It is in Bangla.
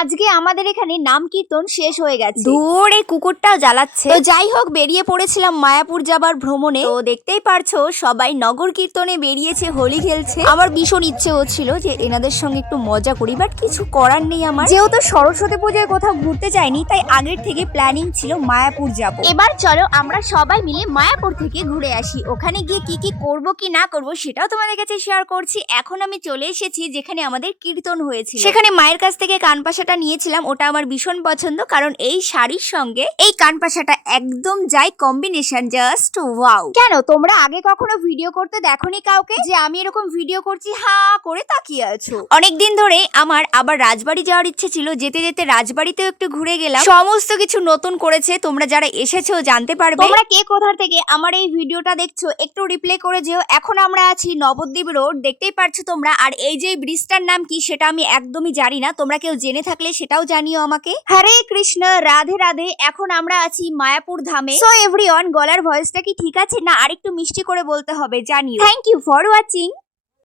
আজকে আমাদের এখানে নাম কীর্তন শেষ হয়ে গেছে। ধুর, এই কুকুরটাও জ্বালাচ্ছে। তো যাই হোক, বেরিয়ে পড়েছিলাম মায়াপুর যাবার ভ্রমণে। তো দেখতেই পারছো সবাই নগর কীর্তনে বেরিয়েছে, হোলি খেলছে। আমার ভীষণ ইচ্ছে হচ্ছিল যে এনাদের সঙ্গে একটু মজা করি, বাট কিছু করার নেই আমার। যেহেতু সরস্বতী পূজায় কোথাও ঘুরতে যাইনি, তাই আগের থেকে প্ল্যানিং ছিল মায়াপুর যাব। এবার চলো আমরা সবাই মিলে মায়াপুর থেকে ঘুরে আসি। ওখানে গিয়ে কি কি করব কি না করব সেটাও তোমাদের কাছে শেয়ার করছি। এখন আমি চলে এসেছি যেখানে আমাদের কীর্তন হয়েছিল। সেখানে মায়ের কাছ থেকে কানপাশাটা নিয়েছিলাম, ওটা আমার ভীষণ পছন্দ, কারণ এই শাড়ির সঙ্গে এই কানপাশাটা একদম যায় কম্বিনেশন, জাস্ট ওয়াও। কেন তোমরা আগে কখনো ভিডিও করতে দেখোনি কাউকে, যে আমি এরকম ভিডিও করছি হা করে তাকিয়ে আছো? অনেকদিন ধরে আমার আবার রাজবাড়ি যাওয়ার ইচ্ছে ছিল, যেতে যেতে রাজবাড়িতেও একটু ঘুরে গেলাম। সমস্ত কিছু নতুন করেছে, তোমরা যারা এসেছো জানতে পারবে। তোমরা কে কোথা থেকে আমার এই ভিডিওটা দেখছো একটু রিপ্লে করে যেও। এখন আমরা আছি নবদ্বীপ রোড, দেখতেই পারছো তোমরা। আর এই যে ব্রিজটার নাম কি সেটা আমি একদমই জানি না, তোমরা কেউ জেনে থাকলে সেটাও জানিও আমাকে। হরে কৃষ্ণ, রাধে রাধে। এখন আমরা আছি মায়াপুর ধামে। সো এভরিওয়ান, গলার ভয়েসটা কি ঠিক আছে না আরেকটু মিষ্টি করে বলতে হবে জানিও। Thank you for watching.